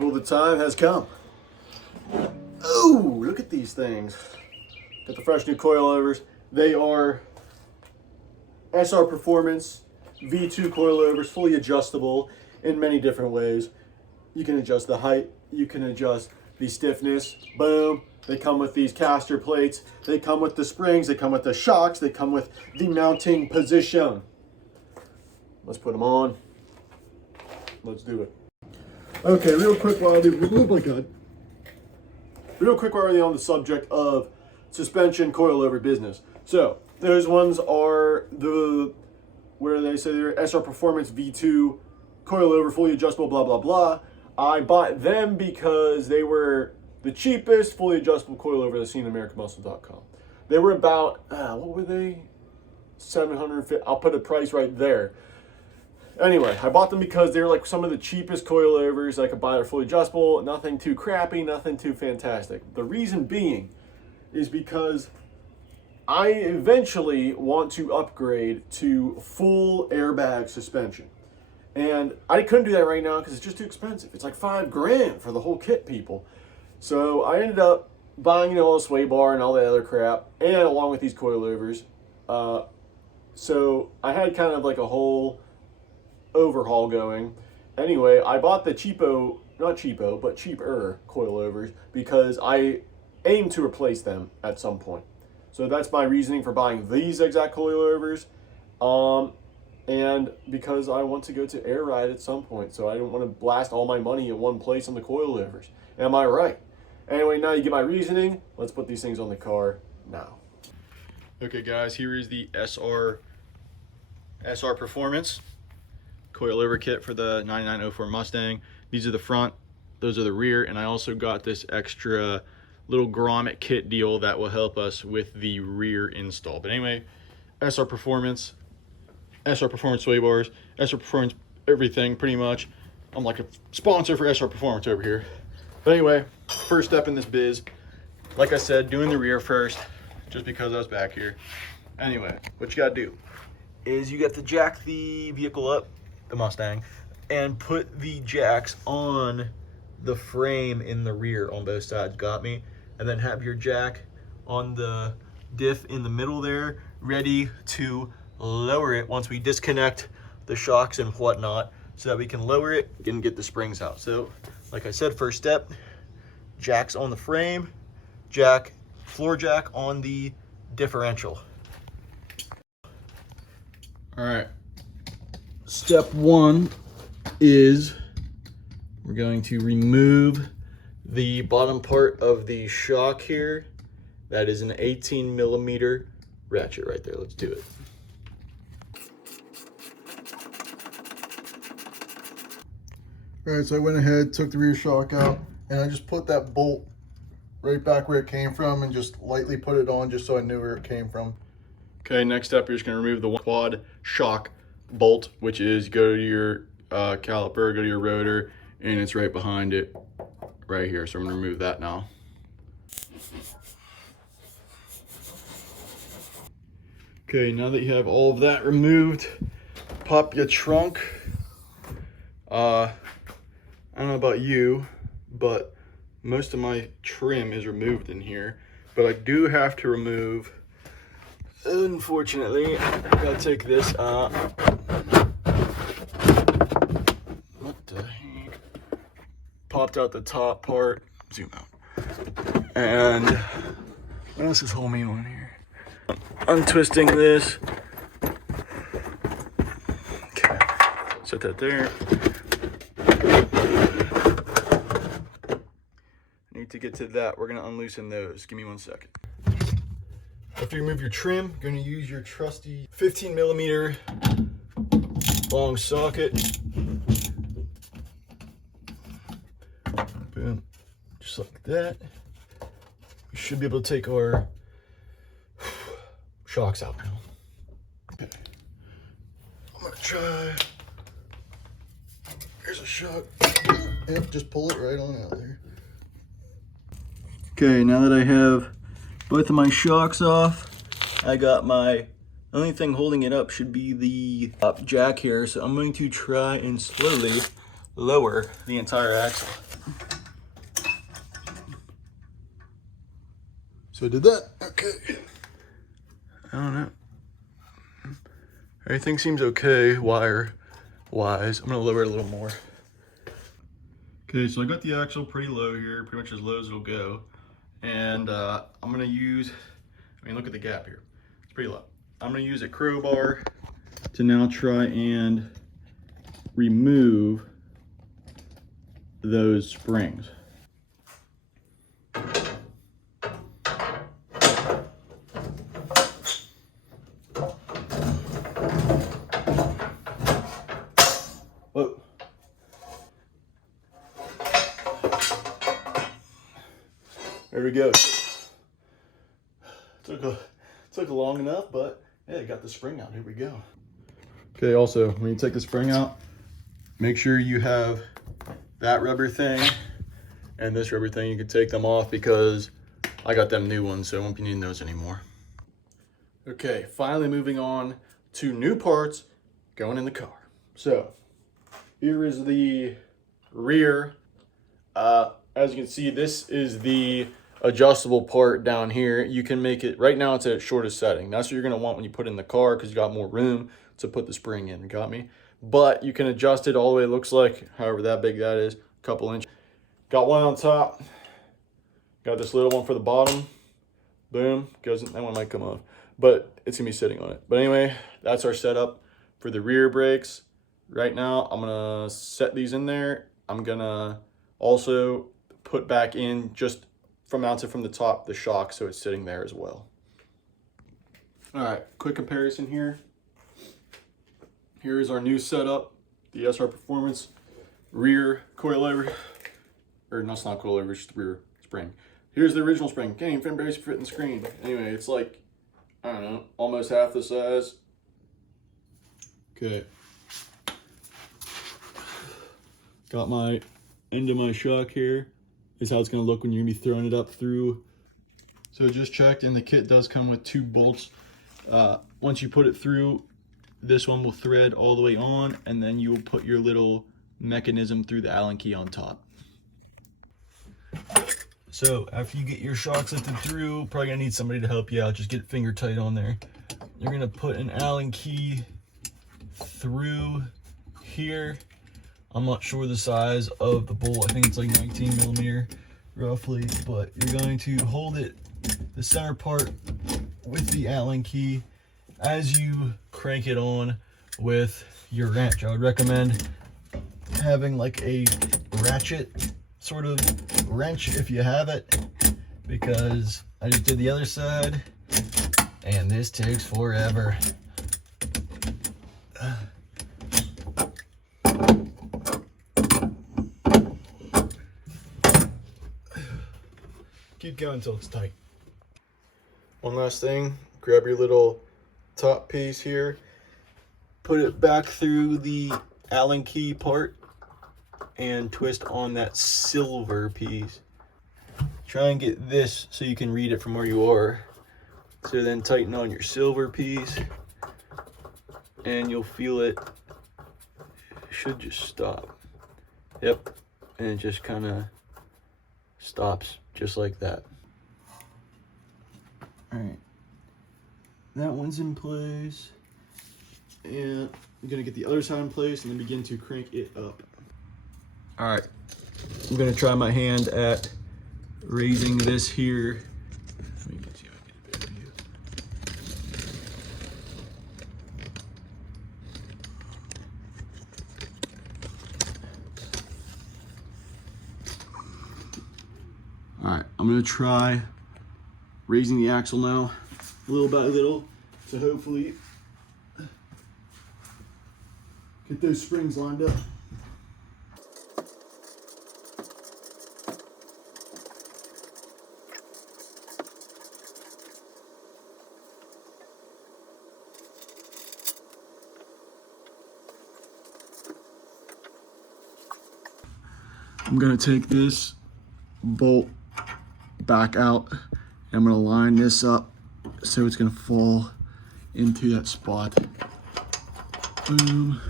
people, the time has come. Oh, look at these things. Got the fresh new coilovers. They are SR Performance V2 coilovers, fully adjustable in many different ways. You can adjust the height, you can adjust the stiffness, boom. They come with these caster plates, they come with the springs, they come with the shocks, they come with the mounting position. Let's put them on. Let's do it. Okay, real quick while oh my God. Real quick while we're on the subject of suspension coilover business. So, those ones are where they say they're SR Performance V2 coilover, fully adjustable, blah, blah, blah. I bought them because they were the cheapest fully adjustable coilover I've seen on AmericanMuscle.com. They were about, what were they? $750. I'll put a price right there. Anyway, I bought them because they're like some of the cheapest coilovers I could buy. They're fully adjustable, nothing too crappy, nothing too fantastic. The reason being is because I eventually want to upgrade to full airbag suspension. And I couldn't do that right now because it's just too expensive. It's like $5,000 for the whole kit, people. So I ended up buying all the sway bar and all that other crap, and along with these coilovers. So I had kind of like a whole overhaul going. Anyway, I bought the cheaper coilovers because I aim to replace them at some point. So that's my reasoning for buying these exact coilovers. And because I want to go to air ride at some point, so I don't want to blast all my money in one place on the coilovers. Am I right? Anyway, now you get my reasoning. Let's put these things on the car now. Okay guys, here is the SR Performance Coil-Over Kit for the 9904 Mustang. These are the front, those are the rear, and I also got this extra little grommet kit deal that will help us with the rear install. But anyway, SR Performance sway bars, SR Performance everything pretty much. I'm like a sponsor for SR Performance over here. But anyway, first step in this biz, like I said, doing the rear first, just because I was back here. Anyway, what you gotta do is you got to jack the vehicle up, the Mustang, and put the jacks on the frame in the rear on both sides, got me? And then have your jack on the diff in the middle there, ready to lower it once we disconnect the shocks and whatnot, so that we can lower it and get the springs out. So, like I said, first step, jacks on the frame, floor jack on the differential. All right, step one is we're going to remove the bottom part of the shock here. That is an 18mm ratchet right there. Let's do it. All right, so I went ahead, took the rear shock out, and I just put that bolt right back where it came from and just lightly put it on just so I knew where it came from. Okay, next step, you're just gonna remove the quad shock bolt, which is go to your caliper, go to your rotor, and it's right behind it, right here. So I'm gonna remove that now. Okay, now that you have all of that removed, pop your trunk. I don't know about you, but most of my trim is removed in here. But I do have to remove, unfortunately, I gotta take this out. What the heck? Popped out the top part. Zoom out. And what else is holding me on here? Untwisting this. Okay, set that there. Need to get to that. We're gonna unloosen those. Give me 1 second. After you remove your trim, you're gonna use your trusty 15mm long socket. Boom, just like that. We should be able to take our shocks out now. Okay. I'm gonna try. Here's a shock. Yep, just pull it right on out there. Okay, now that I have both of my shocks off, I got my, the only thing holding it up should be the jack here, so I'm going to try and slowly lower the entire axle. So I did that. Okay. I don't know. Everything seems okay wire wise. I'm gonna lower it a little more. Okay, so I got the axle pretty low here, pretty much as low as it'll go. And I'm gonna use, I mean, look at the gap here. It's pretty low. I'm gonna use a crowbar to now try and remove those springs. Whoa. There we go. Took long enough, but yeah, got the spring out. Here we go. Okay, also, when you take the spring out, make sure you have that rubber thing and this rubber thing. You can take them off because I got them new ones, so I won't be needing those anymore. Okay, finally moving on to new parts going in the car. So, here is the rear. As you can see, this is the adjustable part down here. You can make it, right now it's at its shortest setting. That's what you're gonna want when you put it in the car because you got more room to put the spring in, got me? But you can adjust it all the way, it looks like, however that big that is, a couple inches. Got one on top, got this little one for the bottom. Boom, goes in, that one might come off, but it's gonna be sitting on it. But anyway, that's our setup for the rear brakes. Right now, I'm gonna set these in there. I'm gonna also put back in, just mounted from the top, the shock, so it's sitting there as well. All right, quick comparison here. Here is our new setup, the SR Performance rear coilover, or no, it's not coilover, it's just the rear spring. Here's the original spring. Can't even barely fit in the screen. Anyway, it's like, I don't know, almost half the size. Okay. Got my end of my shock here. This is how it's gonna look when you're gonna be throwing it up through. So just checked, and the kit does come with 2 bolts. Once you put it through, this one will thread all the way on, and then you will put your little mechanism through the Allen key on top. So after you get your shocks lifted through, probably gonna need somebody to help you out. Just get it finger tight on there. You're gonna put an Allen key through here. I'm not sure the size of the bolt. I think it's like 19 millimeter roughly, but you're going to hold it, the center part, with the Allen key as you crank it on with your wrench. I would recommend having like a ratchet sort of wrench if you have it, because I just did the other side and this takes forever. Keep going until it's tight. One last thing, grab your little top piece here, put it back through the Allen key part and twist on that silver piece. Try and get this so you can read it from where you are. So then tighten on your silver piece and you'll feel it should just stop. Yep, and it just kind of stops just like that. All right, that one's in place, and I'm gonna get the other side in place and then begin to crank it up. All right, I'm gonna try my hand at raising this here. Let me see if I can get a better view. All right, I'm gonna try raising the axle now, little by little, to hopefully get those springs lined up. I'm gonna take this bolt back out and I'm gonna line this up so it's gonna fall into that spot. Boom.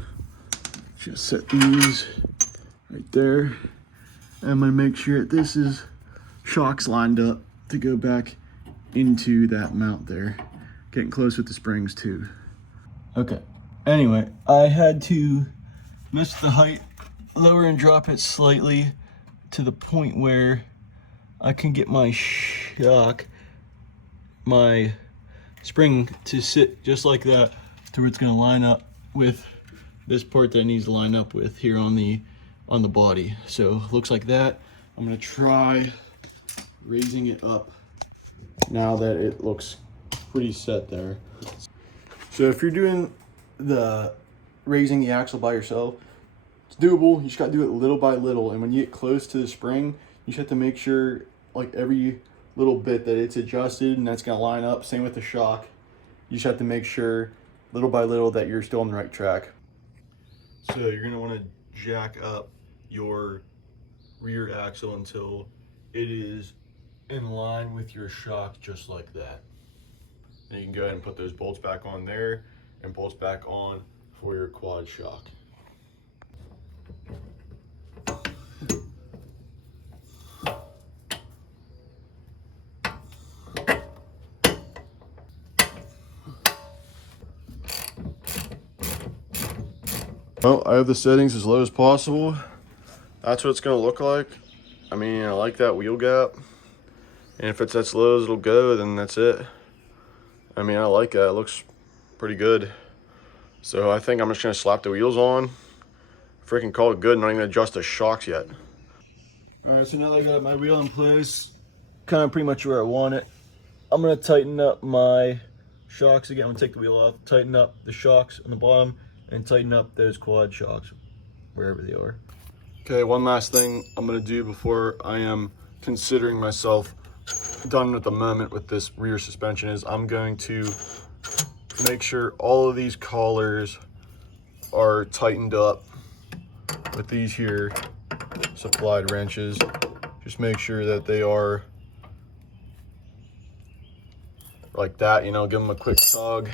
Just set these right there. I'm gonna make sure that this is shocks lined up to go back into that mount there. Getting close with the springs too. Okay, anyway, I had to mess with the height, lower and drop it slightly to the point where I can get my shock, my spring to sit just like that to where it's gonna line up with this part that it needs to line up with here on the body. So looks like that. I'm gonna try raising it up now that it looks pretty set there. So if you're doing the raising the axle by yourself, it's doable. You just gotta do it little by little, and when you get close to the spring, you just have to make sure like every little bit that it's adjusted and that's gonna line up. Same with the shock. You just have to make sure little by little that you're still on the right track. So you're gonna wanna jack up your rear axle until it is in line with your shock, just like that. And you can go ahead and put those bolts back on there and bolts back on for your quad shock. Well, I have the settings as low as possible. That's what it's gonna look like. I mean, I like that wheel gap. And if it's as low as it'll go, then that's it. I mean, I like that, it looks pretty good. So I think I'm just gonna slap the wheels on, freaking call it good, not even adjust the shocks yet. All right, so now that I got my wheel in place, kind of pretty much where I want it, I'm gonna tighten up my shocks again. I'm gonna take the wheel off, tighten up the shocks on the bottom, and tighten up those quad shocks, wherever they are. Okay, one last thing I'm gonna do before I am considering myself done at the moment with this rear suspension is I'm going to make sure all of these collars are tightened up with these here supplied wrenches. Just make sure that they are like that, you know, give them a quick tug.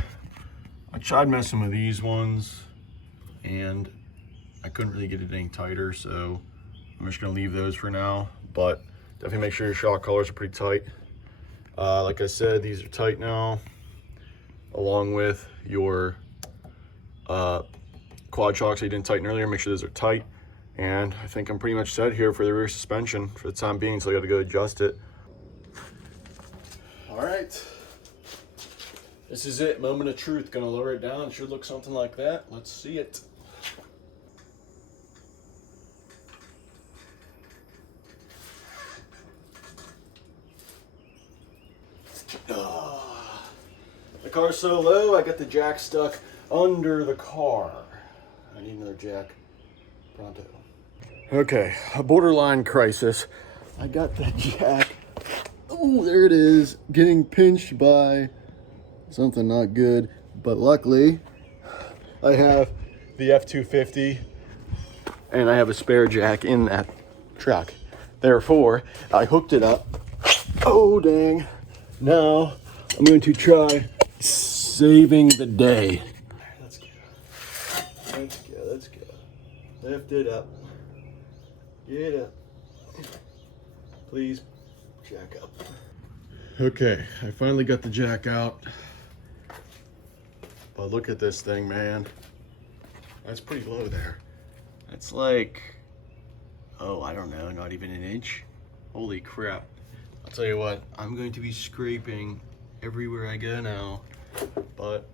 I tried messing with these ones and I couldn't really get it any tighter, so I'm just gonna leave those for now, but definitely make sure your shock collars are pretty tight. Like I said, these are tight now, along with your quad shocks that you didn't tighten earlier. Make sure those are tight. And I think I'm pretty much set here for the rear suspension for the time being, so I gotta go adjust it. All right, this is it, moment of truth. Gonna lower it down, it should look something like that. Let's see it. The car's so low, I got the jack stuck under the car. I need another jack pronto. Okay, a borderline crisis. I got the jack, oh, there it is, getting pinched by something not good, but luckily I have the F250 and I have a spare jack in that truck. Therefore, I hooked it up. Oh, dang. Now I'm going to try saving the day. Let's go. Let's go. Let's go. Lift it up. Get up. Please jack up. Okay, I finally got the jack out. But look at this thing, man. That's pretty low there. That's like, oh, I don't know, not even an inch. Holy crap. I'll tell you what, I'm going to be scraping everywhere I go now, but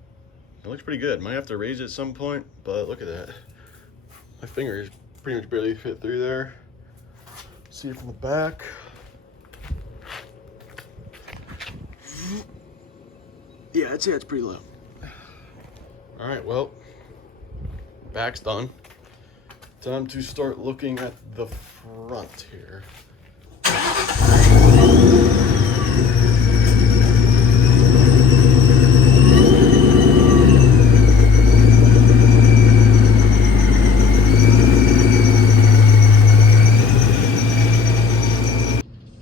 it looks pretty good. Might have to raise it at some point, but look at that. My fingers pretty much barely fit through there. See it from the back. Yeah, I'd say it's pretty low. All right, well, back's done. Time to start looking at the front here.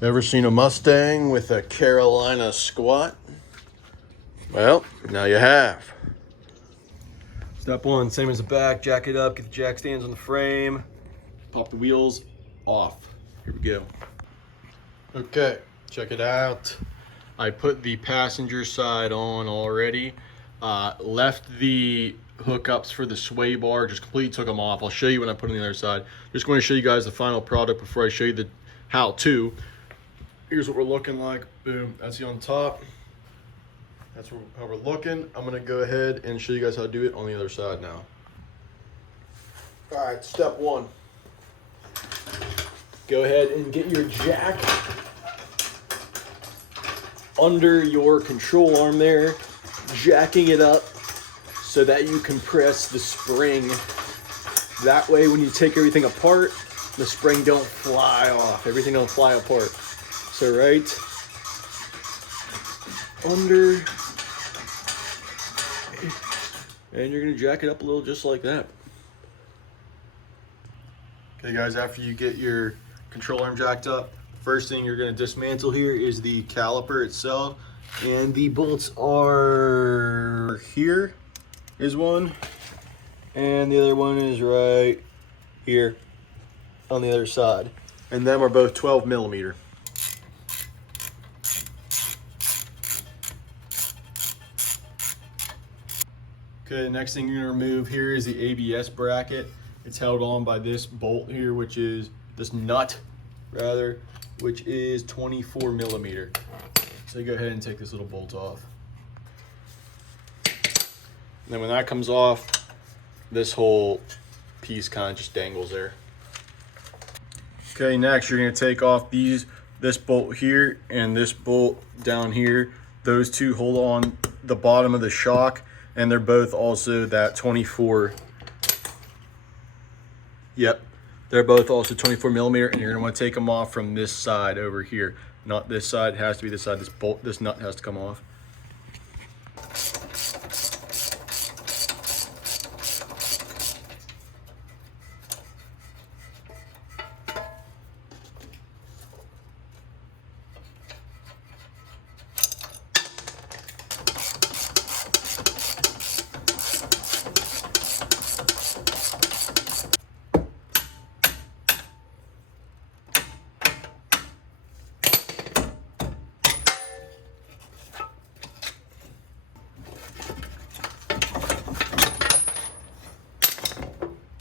Ever seen a Mustang with a Carolina squat? Well, now you have. Step one, same as the back, jack it up, get the jack stands on the frame, pop the wheels off. Here we go. Okay, check it out. I put the passenger side on already. Left the hookups for the sway bar, just completely took them off. I'll show you when I put on the other side. Just going to show you guys the final product before I show you the how-to. Here's what we're looking like. Boom, that's the on top. That's how we're looking. I'm gonna go ahead and show you guys how to do it on the other side now. All right, step one. Go ahead and get your jack under your control arm there, jacking it up so that you compress the spring. That way when you take everything apart, the spring don't fly off, everything don't fly apart. So right under, and you're gonna jack it up a little just like that. Okay guys, after you get your control arm jacked up, first thing you're gonna dismantle here is the caliper itself. And the bolts are here is one, and the other one is right here on the other side. And them are both 12 millimeter. Okay, the next thing you're gonna remove here is the ABS bracket. It's held on by this bolt here, which is this nut rather, which is 24 millimeter. So you go ahead and take this little bolt off. And then when that comes off, this whole piece kind of just dangles there. Okay, next you're gonna take off this bolt here and this bolt down here. Those two hold on the bottom of the shock, and they're both also that 24. Yep, they're both also 24 millimeter, and you're gonna wanna take them off from this side over here. Not this side, it has to be this side. This nut has to come off.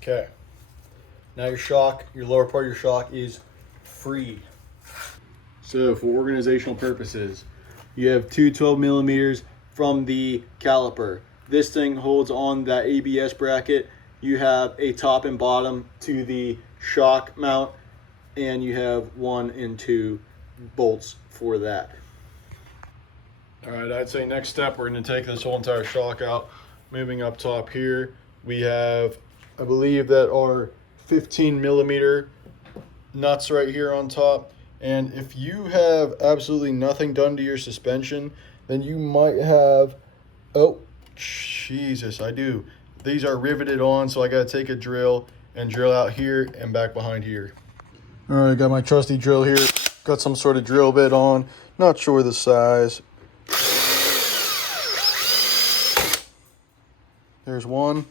Okay, now your lower part of your shock is free. So for organizational purposes, you have two 12 millimeters from the caliper. This thing holds on that ABS bracket. You have a top and bottom to the shock mount, and you have 1 and 2 bolts for that. All right, I'd say next step, we're gonna take this whole entire shock out. Moving up top here, we have, I believe that are 15 millimeter nuts right here on top. And if you have absolutely nothing done to your suspension, then you might have, oh, Jesus, I do. These are riveted on, so I gotta take a drill and drill out here and back behind here. All right, got my trusty drill here. Got some sort of drill bit on, not sure the size. There's one.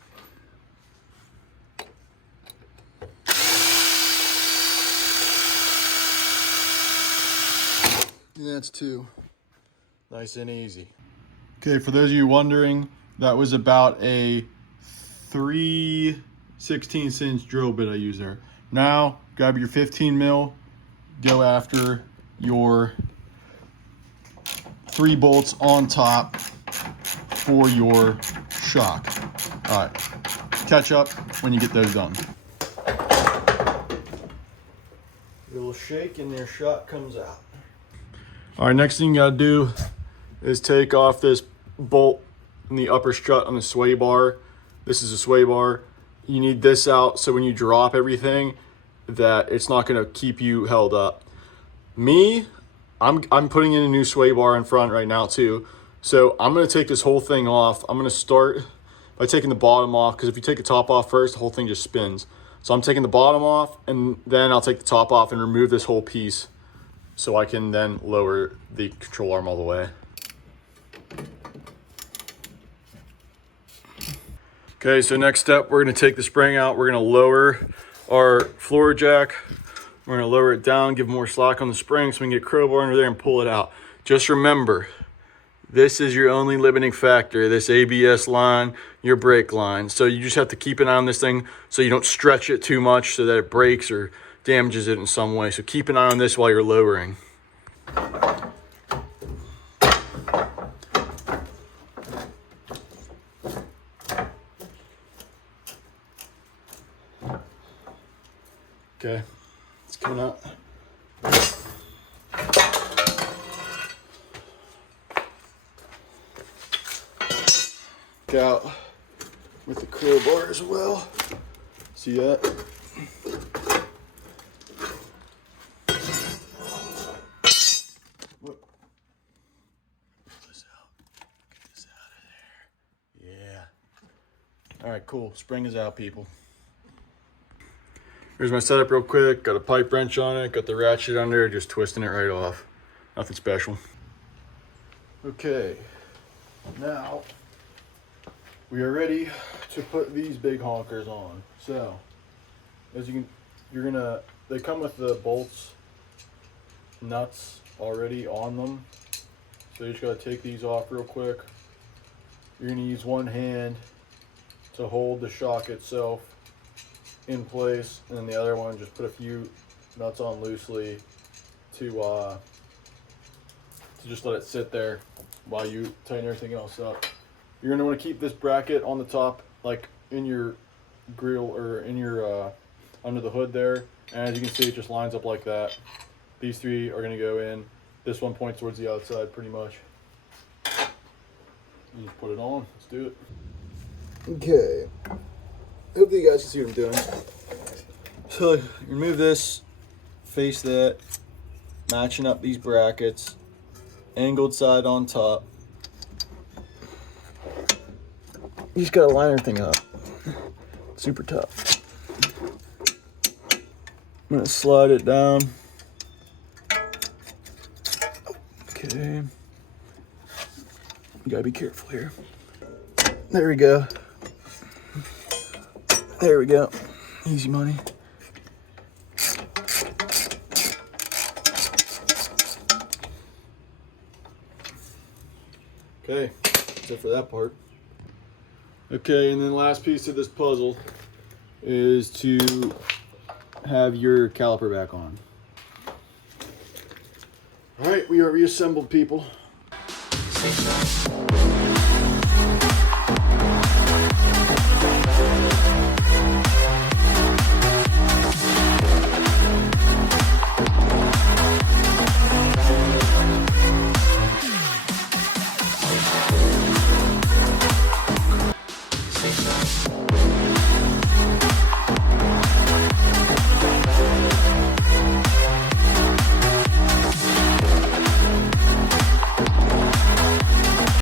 That's 2. Nice and easy. Okay, for those of you wondering, that was about a 3/16 inch drill bit I used there. Now, grab your 15 mil, go after your 3 bolts on top for your shock. All right, catch up when you get those done. A little shake and your shock comes out. All right, next thing you gotta do is take off this bolt in the upper strut on the sway bar. This is a sway bar. You need this out so when you drop everything that it's not gonna keep you held up. I'm putting in a new sway bar in front right now too. So I'm gonna take this whole thing off. I'm gonna start by taking the bottom off, because if you take the top off first, the whole thing just spins. So I'm taking the bottom off, and then I'll take the top off and remove this whole piece, so I can then lower the control arm all the way. Okay, so next step, we're gonna take the spring out. We're gonna lower our floor jack. We're gonna lower it down, give more slack on the spring so we can get crowbar under there and pull it out. Just remember, this is your only limiting factor, this ABS line, your brake line. So you just have to keep an eye on this thing so you don't stretch it too much so that it breaks or damages it in some way. So keep an eye on this while you're lowering. Okay, it's coming up. Out with the crowbar as well. See that? Whoop. Pull this out. Get this out of there. Yeah. All right, cool. Spring is out, people. Here's my setup real quick. Got a pipe wrench on it. Got the ratchet under. Just twisting it right off. Nothing special. Okay. Now we are ready to put these big honkers on. So, as you can, they come with the bolts, nuts already on them. So you just gotta take these off real quick. You're gonna use one hand to hold the shock itself in place, and then the other one just put a few nuts on loosely to just let it sit there while you tighten everything else up. You're gonna want to keep this bracket on the top, like in your grill or in your under the hood there. And as you can see, it just lines up like that. These three are gonna go in. This one points towards the outside, pretty much. You just put it on. Let's do it. Okay. Hopefully you guys can see what I'm doing. So you remove this, face that, matching up these brackets, angled side on top. You just gotta line everything up. Super tough. I'm gonna slide it down. Okay. You gotta be careful here. There we go. There we go. Easy money. Okay, that's it for that part. Okay, and then the last piece of this puzzle is to have your caliper back on. All right, we are reassembled, people.